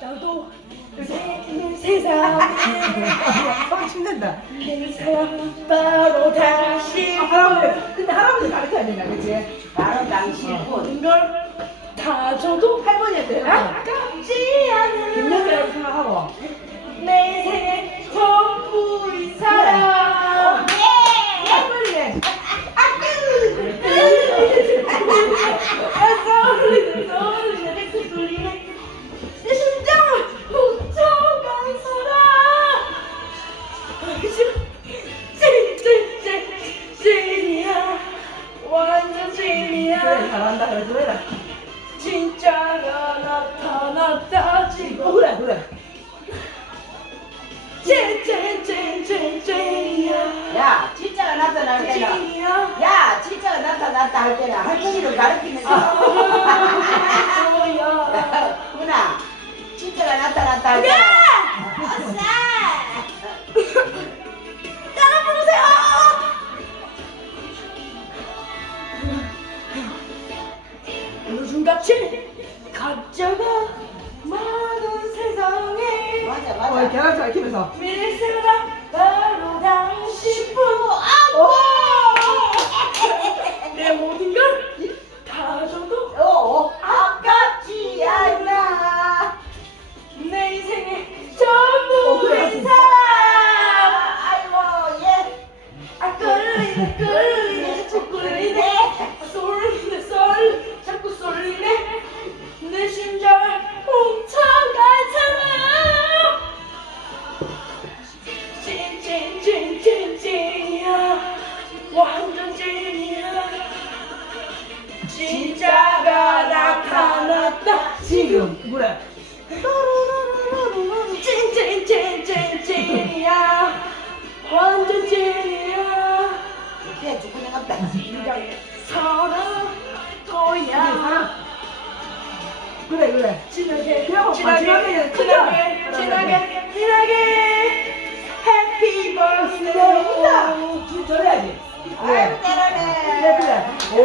나도 내 세상에 어, 침낸다. 내 사랑 바로 당신 아, 할아버지. 근데 할아버지 가르쳐야 된다, 그치? 바로 당신 분. 모든 걸다 줘도 할머니한테 해봐. 아깝 한다. 그래, 그래. 진짜가 나타났다 어, 지금 그래, 그래. 찐찐찐찐찐이야 야, 진짜가 나타날 때는. 찐이야 야, 진짜가 나타났다 할 때는 할머니를 가르치면서. 뭐야 누나, 진짜가 나타났다 할 때는. 같이 가짜가 많은 세상에 맞아, 어, 맞아. 계란 잘 키면서. 미래 사람 바로 당신뿐 오! 내 모든 걸 다 줘도 어, 아깝지 않아. 내 인생의 어, 그래. 아이고, 예. 아 끌리네 끌리네 진짜가 나타났다. 지금 뭐래? 찐찐찐찐찐이야. 완전 찐이야. 내 누구냐 같다 진짜에 사랑 거야. 그래 그래. 진하게 진하게 진하게 진하게 진하게. 해피 버스데이 진짜 잘해야지. 그래 그래 그래. 오.